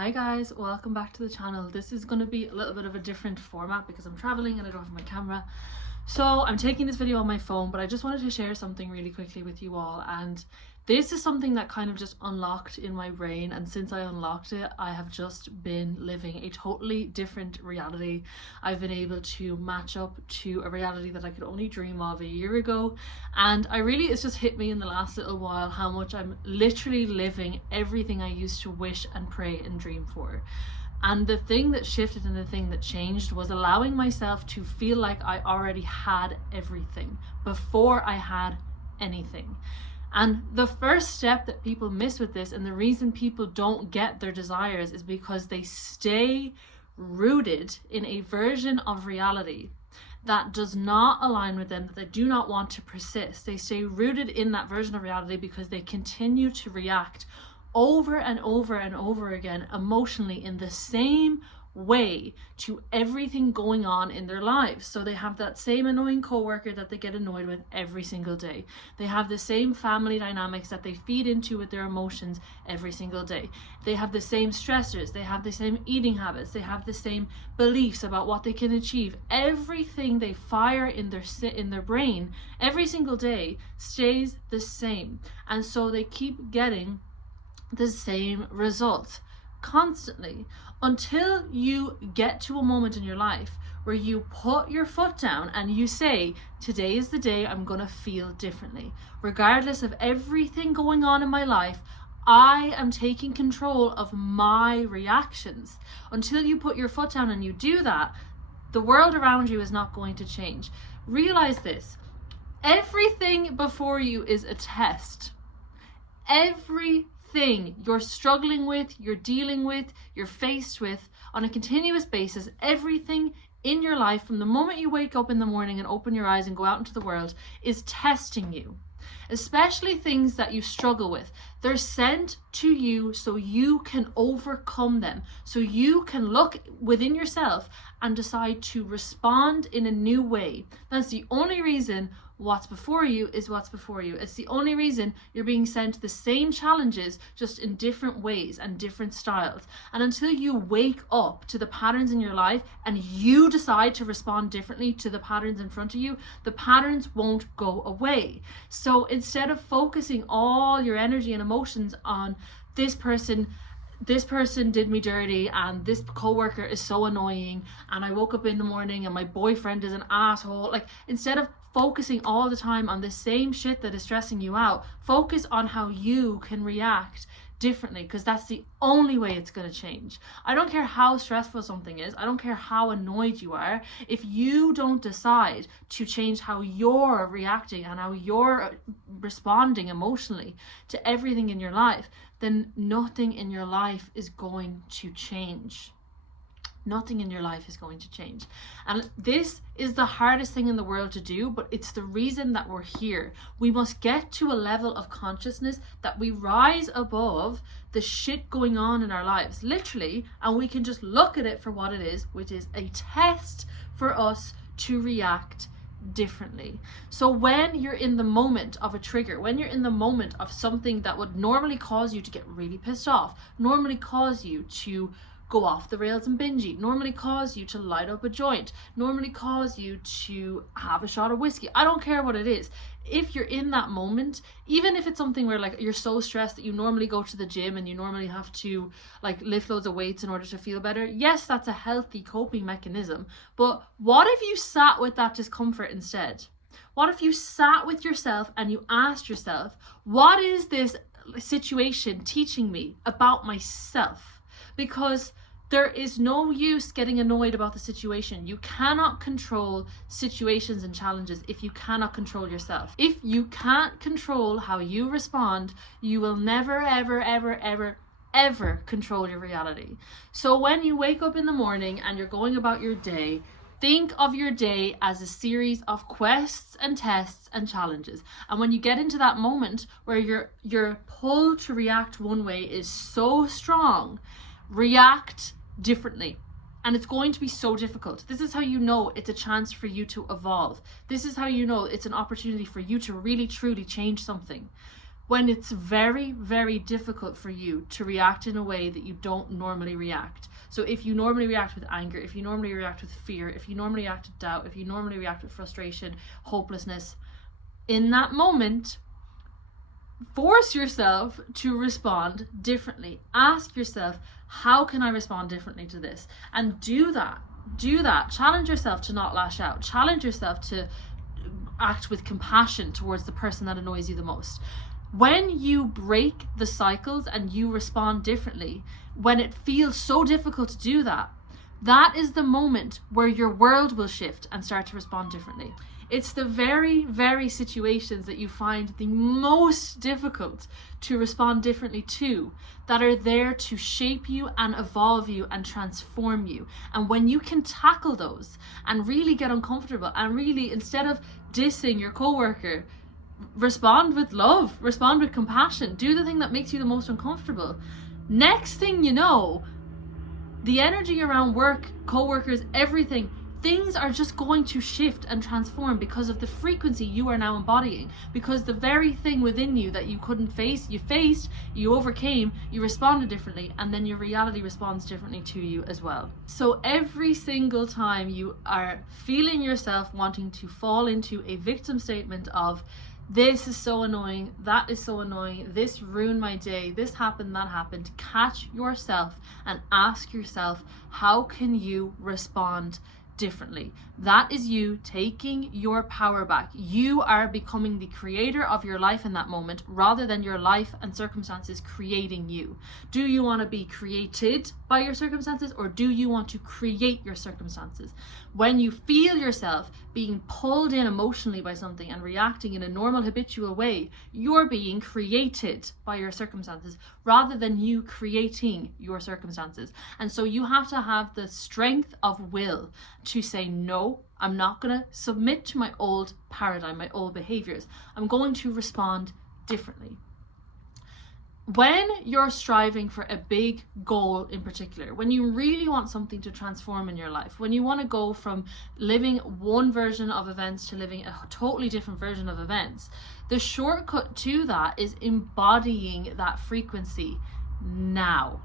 Hi guys, welcome back to the channel. This is going to be a little bit of a different format because I'm traveling and I don't have my camera. So I'm taking this video on my phone, but I just wanted to share something really quickly with you all. And this is something that kind of just unlocked in my brain, and since I unlocked it, I have just been living a totally different reality. I've been able to match up to a reality that I could only dream of a year ago, and it's just hit me in the last little while how much I'm literally living everything I used to wish and pray and dream for. And the thing that shifted and the thing that changed was allowing myself to feel like I already had everything before I had anything. And the first step that people miss with this, and the reason people don't get their desires, is because they stay rooted in a version of reality that does not align with them, that they do not want to persist. They stay rooted in that version of reality because they continue to react over and over and over again emotionally in the same way to everything going on in their lives. So they have that same annoying coworker that they get annoyed with every single day. They have the same family dynamics that they feed into with their emotions every single day. They have the same stressors, they have the same eating habits, they have the same beliefs about what they can achieve. Everything they fire in their brain every single day stays the same. And so they keep getting the same results constantly until you get to a moment in your life where you put your foot down and you say, today is the day I'm gonna feel differently. Regardless of everything going on in my life, I am taking control of my reactions. Until you put your foot down and you do that, the world around you is not going to change. Realize this: everything before you is a test. Everything you're struggling with, you're dealing with, you're faced with on a continuous basis, everything in your life from the moment you wake up in the morning and open your eyes and go out into the world is testing you. Especially things that you struggle with. They're sent to you so you can overcome them, so you can look within yourself and decide to respond in a new way. That's the only reason what's before you is what's before you. It's the only reason you're being sent the same challenges, just in different ways and different styles. And until you wake up to the patterns in your life and you decide to respond differently to the patterns in front of you, the patterns won't go away. So instead of focusing all your energy and emotions on this person did me dirty, and this coworker is so annoying, and I woke up in the morning and my boyfriend is an asshole, instead of focusing all the time on the same shit that is stressing you out, focus on how you can react differently, because that's the only way it's going to change. I don't care how stressful something is, I don't care how annoyed you are. If you don't decide to change how you're reacting and how you're responding emotionally to everything in your life, then nothing in your life is going to change. Nothing in your life is going to change. And this is the hardest thing in the world to do, but it's the reason that we're here. We must get to a level of consciousness that we rise above the shit going on in our lives, literally, and we can just look at it for what it is, which is a test for us to react differently. So when you're in the moment of a trigger, when you're in the moment of something that would normally cause you to get really pissed off, normally cause you to go off the rails and binge eat, normally cause you to light up a joint, normally cause you to have a shot of whiskey, I don't care what it is. If you're in that moment, even if it's something where you're so stressed that you normally go to the gym and you normally have to lift loads of weights in order to feel better, yes, that's a healthy coping mechanism. But what if you sat with that discomfort instead? What if you sat with yourself and you asked yourself, what is this situation teaching me about myself? Because there is no use getting annoyed about the situation. You cannot control situations and challenges if you cannot control yourself. If you can't control how you respond, you will never, ever, ever, ever, ever control your reality. So when you wake up in the morning and you're going about your day, think of your day as a series of quests and tests and challenges. And when you get into that moment where your pull to react one way is so strong, react differently. And it's going to be so difficult. This is how you know it's a chance for you to evolve. This is how you know it's an opportunity for you to really truly change something. when it's very, very difficult for you to react in a way that you don't normally react. So if you normally react with anger, if you normally react with fear, if you normally react with doubt, if you normally react with frustration, hopelessness, in that moment, force yourself to respond differently. Ask yourself, how can I respond differently to this? And do that. Challenge yourself to not lash out. Challenge yourself to act with compassion towards the person that annoys you the most. When you break the cycles and you respond differently, when it feels so difficult to do that, that is the moment where your world will shift and start to respond differently. It's the very, very situations that you find the most difficult to respond differently to that are there to shape you and evolve you and transform you. And when you can tackle those and really get uncomfortable and really, instead of dissing your coworker, respond with love, respond with compassion, do the thing that makes you the most uncomfortable. Next thing you know, the energy around work, coworkers, everything, things are just going to shift and transform because of the frequency you are now embodying. Because the very thing within you that you couldn't face, you faced, you overcame, you responded differently, and then your reality responds differently to you as well. So every single time you are feeling yourself wanting to fall into a victim statement of, this is so annoying, that is so annoying, this ruined my day, this happened, that happened, catch yourself and ask yourself, how can you respond differently? That is you taking your power back. You are becoming the creator of your life in that moment rather than your life and circumstances creating you. Do you want to be created by your circumstances, or do you want to create your circumstances? When you feel yourself being pulled in emotionally by something and reacting in a normal habitual way, you're being created by your circumstances rather than you creating your circumstances. And so you have to have the strength of will to say, no, I'm not going to submit to my old paradigm, my old behaviors. I'm going to respond differently. When you're striving for a big goal in particular, when you really want something to transform in your life, when you want to go from living one version of events to living a totally different version of events, the shortcut to that is embodying that frequency now.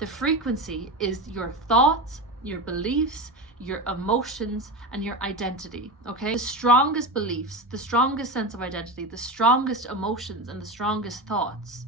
The frequency is your thoughts, your beliefs, your emotions, and your identity, okay? The strongest beliefs, the strongest sense of identity, the strongest emotions, and the strongest thoughts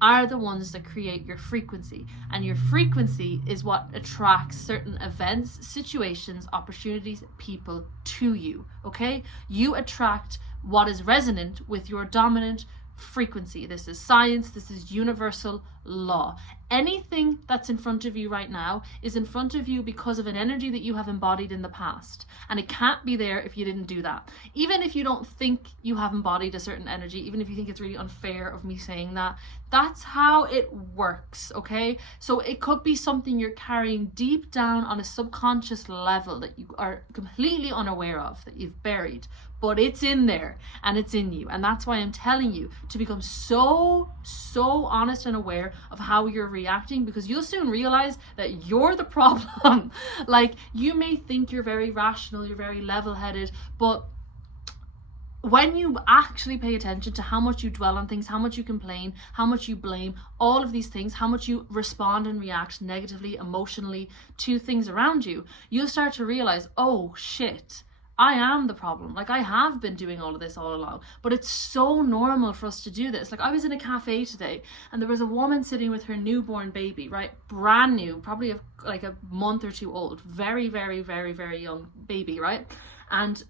are the ones that create your frequency. And your frequency is what attracts certain events, situations, opportunities, people to you, okay? You attract what is resonant with your dominant frequency. This is science, this is universal law. Anything that's in front of you right now is in front of you because of an energy that you have embodied in the past, and it can't be there if you didn't do that. Even if you don't think you have embodied a certain energy, even if you think it's really unfair of me saying that, that's how it works, okay? So it could be something you're carrying deep down on a subconscious level that you are completely unaware of, that you've buried, but it's in there and it's in you. And that's why I'm telling you to become so honest and aware of how you're reacting, because you'll soon realize that you're the problem. Like, you may think you're very rational, you're very level-headed, but when you actually pay attention to how much you dwell on things, how much you complain, how much you blame, all of these things, how much you respond and react negatively, emotionally to things around you, you'll start to realize, oh shit, I am the problem. Like, I have been doing all of this all along, but it's so normal for us to do this. Like, I was in a cafe today and there was a woman sitting with her newborn baby, right? Brand new, probably like a month or two old, very, very, very, very young baby, right? And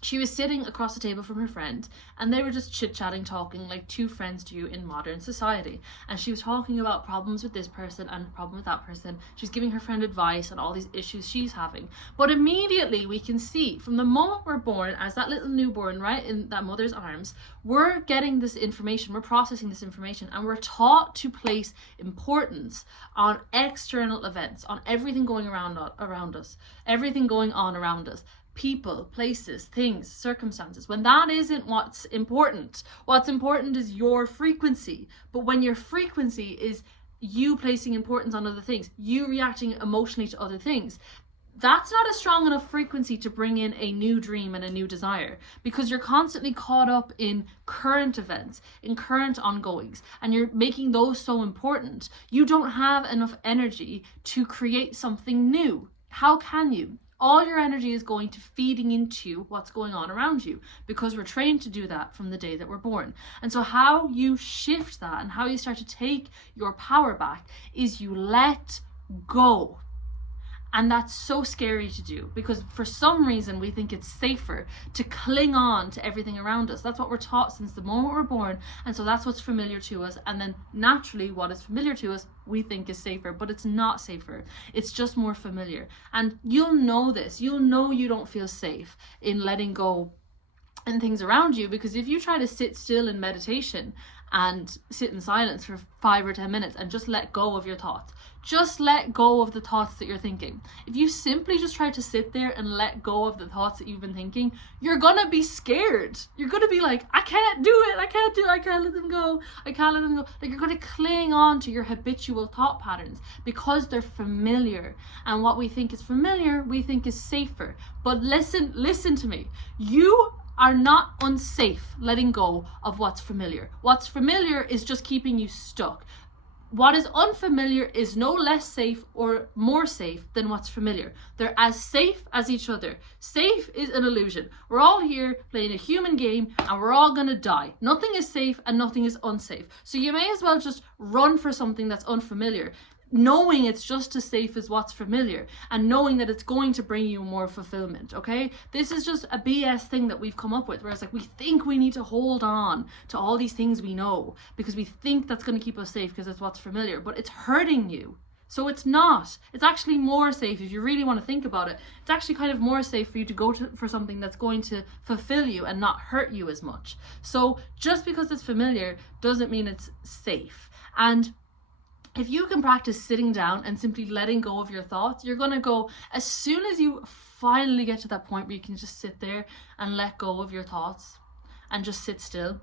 she was sitting across the table from her friend, and they were just chit-chatting, talking like two friends do in modern society. And she was talking about problems with this person and problem with that person. She was giving her friend advice on all these issues she's having. But immediately we can see, from the moment we're born, as that little newborn, right, in that mother's arms, we're getting this information, we're processing this information, and we're taught to place importance on external events, on everything going around us, everything going on around us. People, places, things, circumstances, when that isn't what's important. What's important is your frequency. But when your frequency is you placing importance on other things, you reacting emotionally to other things, that's not a strong enough frequency to bring in a new dream and a new desire, because you're constantly caught up in current events, in current ongoings, and you're making those so important. You don't have enough energy to create something new. How can you? All your energy is going to feeding into what's going on around you, because we're trained to do that from the day that we're born. And so how you shift that and how you start to take your power back is you let go. And that's so scary to do, because for some reason we think it's safer to cling on to everything around us. That's what we're taught since the moment we're born, and so that's what's familiar to us. And then naturally what is familiar to us we think is safer, but it's not safer. It's just more familiar. And you'll know this. You'll know you don't feel safe in letting go and things around you, because if you try to sit still in meditation and sit in silence for 5 or 10 minutes and just let go of your thoughts, just let go of the thoughts that you're thinking. If you simply just try to sit there and let go of the thoughts that you've been thinking, you're gonna be scared. You're gonna be like, I can't do it, I can't let them go, I can't let them go. Like, you're gonna cling on to your habitual thought patterns because they're familiar. And what we think is familiar, we think is safer. But listen to me. You are not unsafe letting go of what's familiar. What's familiar is just keeping you stuck. What is unfamiliar is no less safe or more safe than what's familiar. They're as safe as each other. Safe is an illusion. We're all here playing a human game and we're all gonna die. Nothing is safe and nothing is unsafe. So you may as well just run for something that's unfamiliar, knowing it's just as safe as what's familiar and knowing that it's going to bring you more fulfillment. Okay, this is just a BS thing that we've come up with, where it's like we think we need to hold on to all these things we know because we think that's going to keep us safe because it's what's familiar, but it's hurting you. So it's not. It's actually more safe. If you really want to think about it, it's actually kind of more safe for you to go for something that's going to fulfill you and not hurt you as much. So just because it's familiar doesn't mean it's safe. And if you can practice sitting down and simply letting go of your thoughts, you're going to go, as soon as you finally get to that point where you can just sit there and let go of your thoughts and just sit still,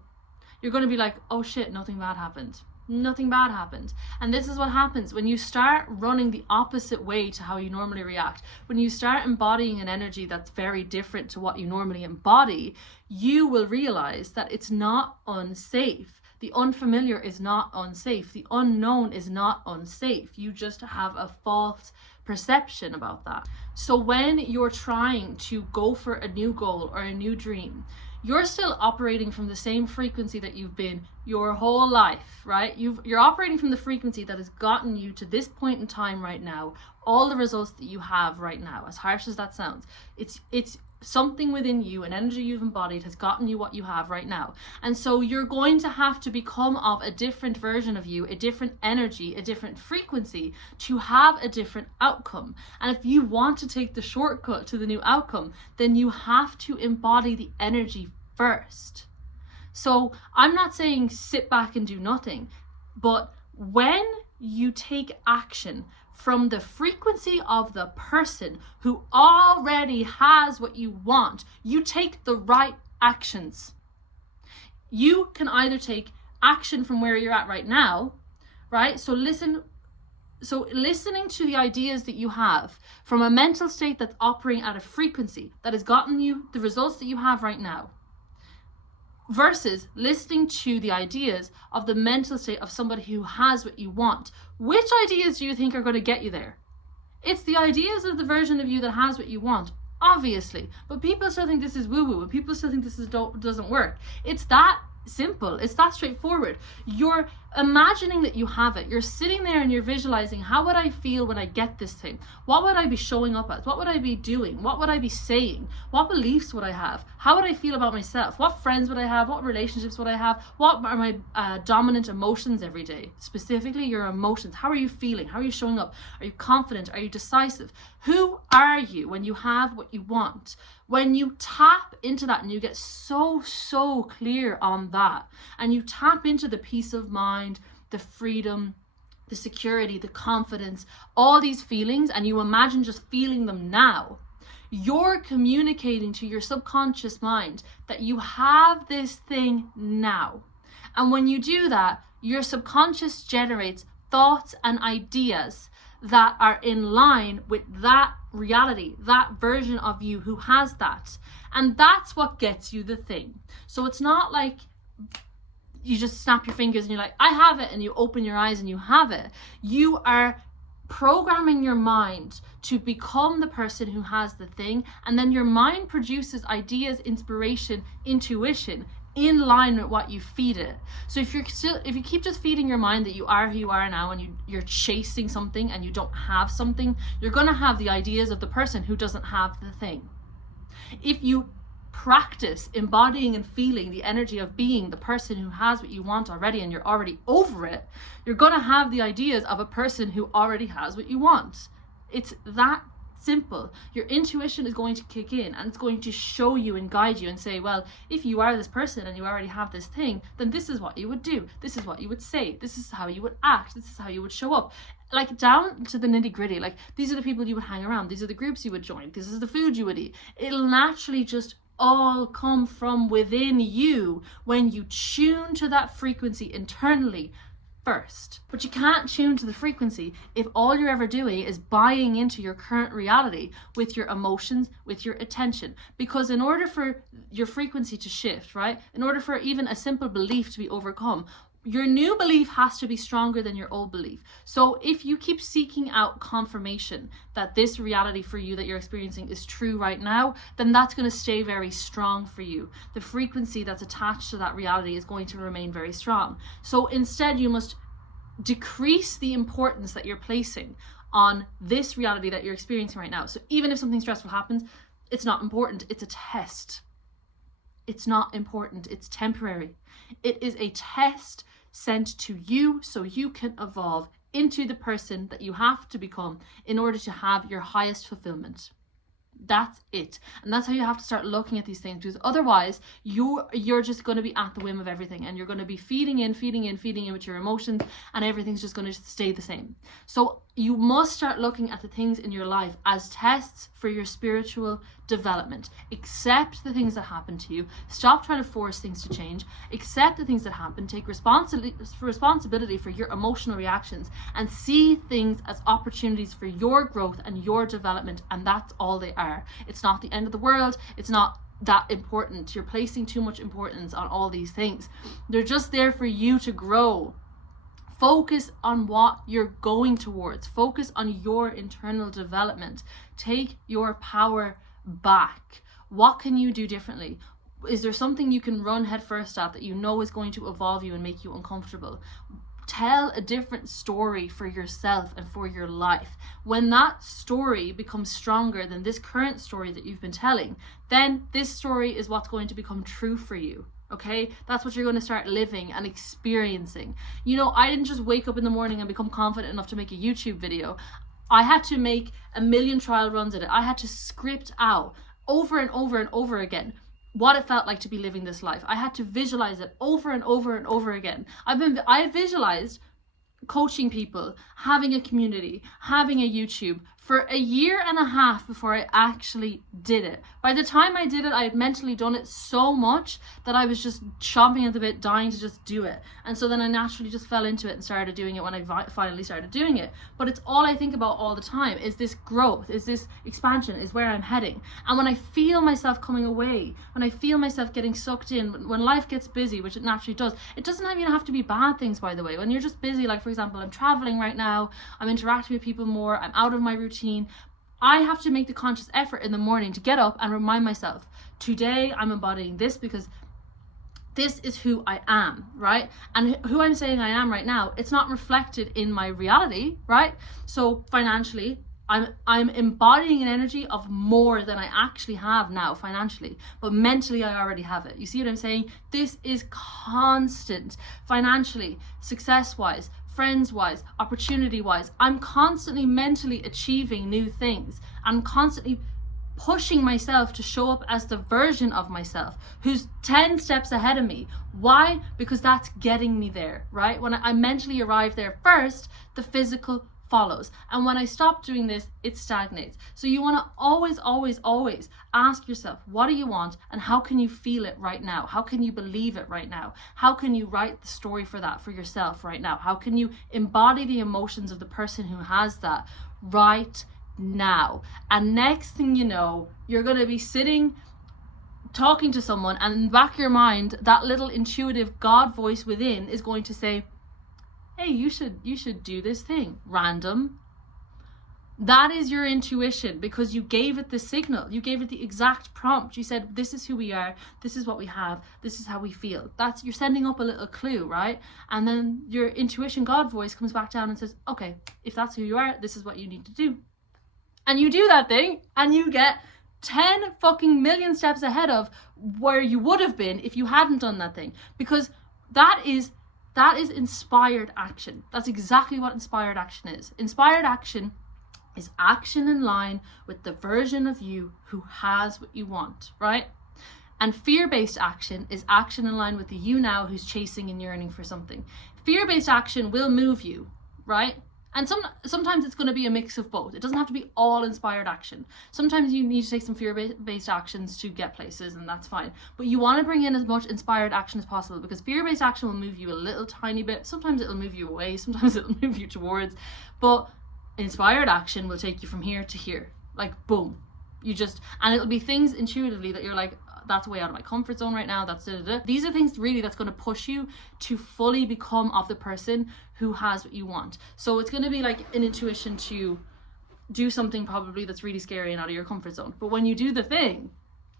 you're going to be like, oh shit, nothing bad happened. Nothing bad happened. And this is what happens when you start running the opposite way to how you normally react. When you start embodying an energy that's very different to what you normally embody, you will realize that it's not unsafe. The unfamiliar is not unsafe. The unknown is not unsafe. You just have a false perception about that. So when you're trying to go for a new goal or a new dream, you're still operating from the same frequency that you've been your whole life, right? You're operating from the frequency that has gotten you to this point in time right now, all the results that you have right now, as harsh as that sounds. It's something within you, an energy you've embodied, has gotten you what you have right now. And so you're going to have to become of a different version of you, a different energy, a different frequency to have a different outcome. And if you want to take the shortcut to the new outcome, then you have to embody the energy first. So I'm not saying sit back and do nothing, but when you take action from the frequency of the person who already has what you want, you take the right actions. You can either take action from where you're at right now, right? So listening to the ideas that you have from a mental state that's operating at a frequency that has gotten you the results that you have right now, versus listening to the ideas of the mental state of somebody who has what you want. Which ideas do you think are going to get you there? It's the ideas of the version of you that has what you want, obviously. But people still think this is woo-woo, and people still think this doesn't work. It's that simple. It's that straightforward. You're imagining that you have it. You're sitting there and you're visualizing, how would I feel when I get this thing? What would I be showing up as? What would I be doing? What would I be saying? What beliefs would I have? How would I feel about myself? What friends would I have? What relationships would I have? What are my dominant emotions every day? Specifically your emotions. How are you feeling? How are you showing up? Are you confident? Are you decisive? Who are you when you have what you want? When you tap into that and you get so clear on that, and you tap into the peace of mind, the freedom, the security, the confidence, all these feelings, and you imagine just feeling them now, you're communicating to your subconscious mind that you have this thing now. And when you do that, your subconscious generates thoughts and ideas that are in line with that reality, that version of you who has that. And that's what gets you the thing. So it's not like you just snap your fingers and you're like, I have it, and you open your eyes and you have it. You are programming your mind to become the person who has the thing, and then your mind produces ideas, inspiration, intuition in line with what you feed it. So if you keep just feeding your mind that you are who you are now, and you're chasing something and you don't have something, you're going to have the ideas of the person who doesn't have the thing. If you practice embodying and feeling the energy of being the person who has what you want already, and you're already over it, you're going to have the ideas of a person who already has what you want. It's that simple. Your intuition is going to kick in, and it's going to show you and guide you and say, well, if you are this person and you already have this thing, then this is what you would do, this is what you would say, this is how you would act, this is how you would show up, like down to the nitty-gritty. Like, these are the people you would hang around, these are the groups you would join, this is the food you would eat. It'll naturally just all come from within you when you tune to that frequency internally first. But you can't tune to the frequency if all you're ever doing is buying into your current reality with your emotions, with your attention. Because in order for your frequency to shift, right, in order for even a simple belief to be overcome, your new belief has to be stronger than your old belief. So if you keep seeking out confirmation that this reality for you that you're experiencing is true right now, then that's going to stay very strong for you. The frequency that's attached to that reality is going to remain very strong. So instead, you must decrease the importance that you're placing on this reality that you're experiencing right now. So even if something stressful happens, it's not important. It's a test. It's not important. It's temporary. It is a test sent to you so you can evolve into the person that you have to become in order to have your highest fulfillment. That's it. And that's how you have to start looking at these things, because otherwise you're just going to be at the whim of everything, and you're going to be feeding in with your emotions, and everything's just going to stay the same. So you must start looking at the things in your life as tests for your spiritual development. Accept the things that happen to you. Stop trying to force things to change. Accept the things that happen. Take responsibility for your emotional reactions, and see things as opportunities for your growth and your development. And that's all they are. It's not the end of the world. It's not that important. You're placing too much importance on all these things. They're just there for you to grow. Focus on what you're going towards. Focus on your internal development. Take your power back. What can you do differently? Is there something you can run headfirst at that you know is going to evolve you and make you uncomfortable? Tell a different story for yourself and for your life. When that story becomes stronger than this current story that you've been telling, then this story is what's going to become true for you. Okay, that's what you're going to start living and experiencing. You know, I didn't just wake up in the morning and become confident enough to make a YouTube video. I had to make a million trial runs at it. I had to script out over and over and over again what it felt like to be living this life. I had to visualize it over and over and over again. I visualized coaching people, having a community, having a YouTube for 1.5 years before I actually did it. By the time I did it, I had mentally done it so much that I was just chomping at the bit, dying to just do it. And so then I naturally just fell into it and started doing it when I finally started doing it. But it's all I think about all the time, is this growth, is this expansion, is where I'm heading. And when I feel myself coming away, when I feel myself getting sucked in, when life gets busy, which it naturally does, it doesn't even have to be bad things, by the way. When you're just busy, like for example, I'm traveling right now, I'm interacting with people more, I'm out of my routine, I have to make the conscious effort in the morning to get up and remind myself, today I'm embodying this because this is who I am, right? And who I'm saying I am right now, it's not reflected in my reality, right? So financially, I'm embodying an energy of more than I actually have now financially, but mentally I already have it. You see what I'm saying? This is constant. Financially, success-wise, friends-wise, opportunity-wise, I'm constantly mentally achieving new things. I'm constantly pushing myself to show up as the version of myself who's 10 steps ahead of me. Why? Because that's getting me there, right? When I mentally arrive there first, the physical follows. And when I stop doing this, it stagnates. So you want to always, always, always ask yourself, what do you want and how can you feel it right now? How can you believe it right now? How can you write the story for that for yourself right now? How can you embody the emotions of the person who has that right now? And next thing you know, you're going to be sitting talking to someone, and in the back of your mind, that little intuitive God voice within is going to say, hey, you should do this thing. Random. That is your intuition, because you gave it the signal. You gave it the exact prompt. You said, this is who we are. This is what we have. This is how we feel. You're sending up a little clue, right? And then your intuition God voice comes back down and says, okay, if that's who you are, this is what you need to do. And you do that thing and you get 10 fucking million steps ahead of where you would have been if you hadn't done that thing. Because that is inspired action. That's exactly what inspired action is. Inspired action is action in line with the version of you who has what you want, right? And fear-based action is action in line with the you now who's chasing and yearning for something. Fear-based action will move you, right? And sometimes it's going to be a mix of both. It doesn't have to be all inspired action. Sometimes you need to take some fear-based actions to get places, and that's fine. But you want to bring in as much inspired action as possible, because fear-based action will move you a little tiny bit. Sometimes it'll move you away. Sometimes it'll move you towards. But inspired action will take you from here to here. Like, boom. And it'll be things intuitively that you're like, that's way out of my comfort zone right now. That's da-da-da. These are things really that's going to push you to fully become of the person who has what you want. So it's going to be like an intuition to do something probably that's really scary and out of your comfort zone. But when you do the thing,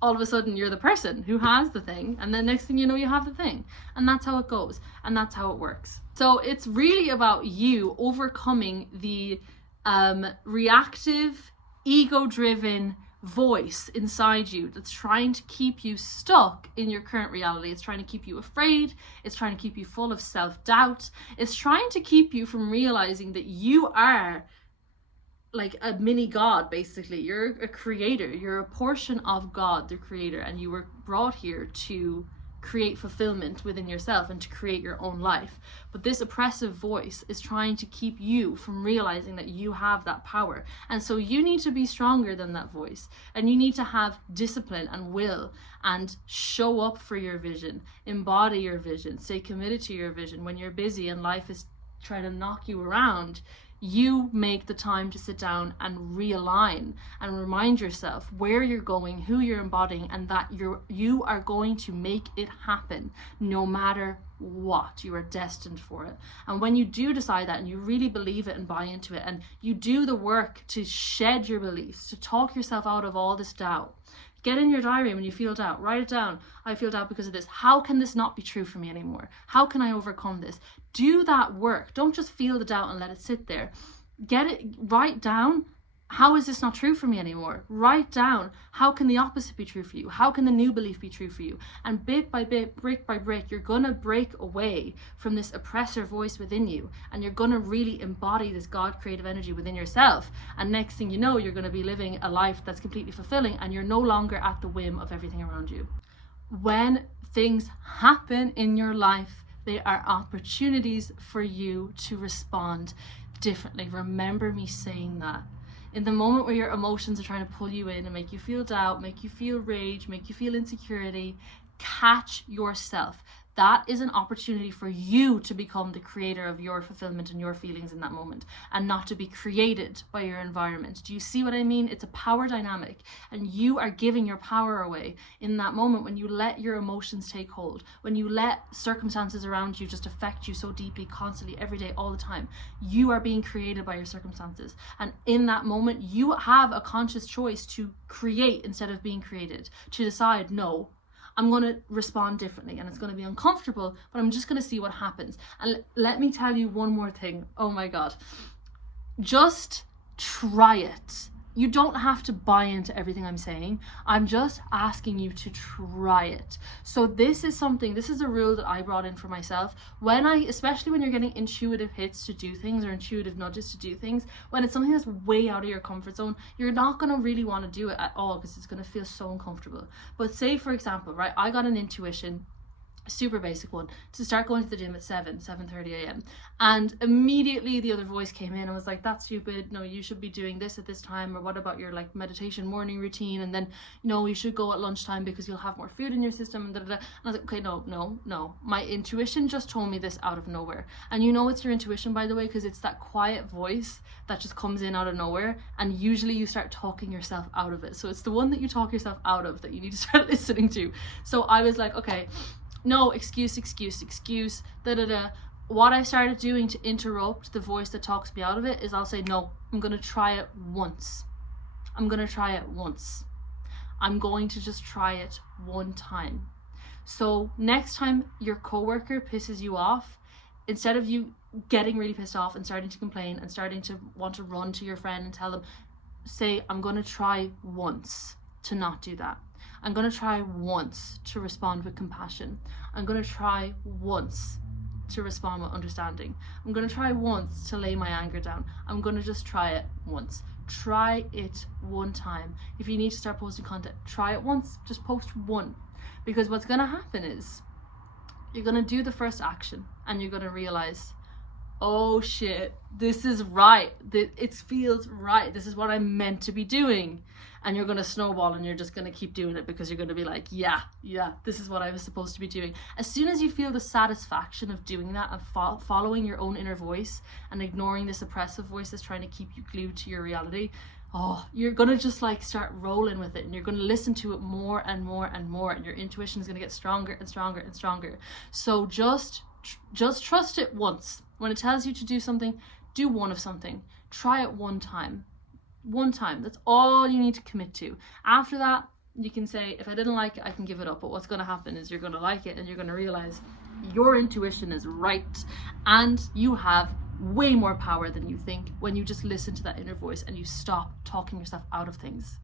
all of a sudden you're the person who has the thing, and then next thing you know, you have the thing. And that's how it goes, and that's how it works. So it's really about you overcoming the reactive, ego-driven voice inside you that's trying to keep you stuck in your current reality. It's trying to keep you afraid. It's trying to keep you full of self-doubt. It's trying to keep you from realizing that you are like a mini God, basically. You're a creator. You're a portion of God, the creator, and you were brought here to create fulfillment within yourself and to create your own life. But this oppressive voice is trying to keep you from realizing that you have that power. And so you need to be stronger than that voice, and you need to have discipline and will and show up for your vision, embody your vision, stay committed to your vision. When you're busy and life is trying to knock you around, you make the time to sit down and realign and remind yourself where you're going, who you're embodying, and that you are going to make it happen no matter what. You are destined for it. And when you do decide that and you really believe it and buy into it, and you do the work to shed your beliefs, to talk yourself out of all this doubt, get in your diary when you feel doubt, write it down. I feel doubt because of this. How can this not be true for me anymore? How can I overcome this? Do that work. Don't just feel the doubt and let it sit there. Write down, how is this not true for me anymore? Write down, how can the opposite be true for you? How can the new belief be true for you? And bit by bit, brick by brick, you're gonna break away from this oppressor voice within you, and you're gonna really embody this God creative energy within yourself. And next thing you know, you're gonna be living a life that's completely fulfilling, and you're no longer at the whim of everything around you. When things happen in your life, they are opportunities for you to respond differently. Remember me saying that. In the moment where your emotions are trying to pull you in and make you feel doubt, make you feel rage, make you feel insecurity, catch yourself. That is an opportunity for you to become the creator of your fulfillment and your feelings in that moment, and not to be created by your environment. Do you see what I mean? It's a power dynamic, and you are giving your power away in that moment when you let your emotions take hold, when you let circumstances around you just affect you so deeply, constantly, every day, all the time. You are being created by your circumstances, and in that moment you have a conscious choice to create instead of being created, to decide, no, I'm going to respond differently, and it's going to be uncomfortable, but I'm just going to see what happens. And let me tell you one more thing. Oh my God. Just try it. You don't have to buy into everything I'm saying. I'm just asking you to try it. So this is a rule that I brought in for myself. Especially when you're getting intuitive hits to do things, or intuitive nudges to do things, when it's something that's way out of your comfort zone, you're not going to really want to do it at all, because it's going to feel so uncomfortable. But say, for example, right, I got an intuition super basic one, to start going to the gym at 7:30 a.m. And immediately the other voice came in and was like, that's stupid, no, you should be doing this at this time, or what about your like meditation morning routine, and then no, you should go at lunchtime because you'll have more food in your system, and da, da, da. And I was like, okay, no, my intuition just told me this out of nowhere. And you know it's your intuition, by the way, because it's that quiet voice that just comes in out of nowhere, and usually you start talking yourself out of it. So it's the one that you talk yourself out of that you need to start listening to. So I was like, okay, no, excuse, da da da. What I started doing to interrupt the voice that talks me out of it is I'll say, no, I'm gonna try it once. I'm gonna try it once. I'm going to just try it one time. So next time your coworker pisses you off, instead of you getting really pissed off and starting to complain and starting to want to run to your friend and tell them, say, I'm gonna try once to not do that. I'm going to try once to respond with compassion. I'm going to try once to respond with understanding. I'm going to try once to lay my anger down. I'm going to just try it once. Try it one time. If you need to start posting content, try it once. Just post one. Because what's going to happen is you're going to do the first action and you're going to realize, oh shit, this is right. It feels right. This is what I'm meant to be doing. And you're going to snowball and you're just going to keep doing it because you're going to be like, yeah, this is what I was supposed to be doing. As soon as you feel the satisfaction of doing that and following your own inner voice and ignoring this oppressive voice that's trying to keep you glued to your reality, you're going to just like start rolling with it, and you're going to listen to it more and more and more, and your intuition is going to get stronger and stronger and stronger. So just trust it once. When it tells you to do something, do one of something. Try it one time. One time. That's all you need to commit to. After that, you can say, if I didn't like it, I can give it up. But what's going to happen is you're going to like it, and you're going to realize your intuition is right, and you have way more power than you think when you just listen to that inner voice and you stop talking yourself out of things.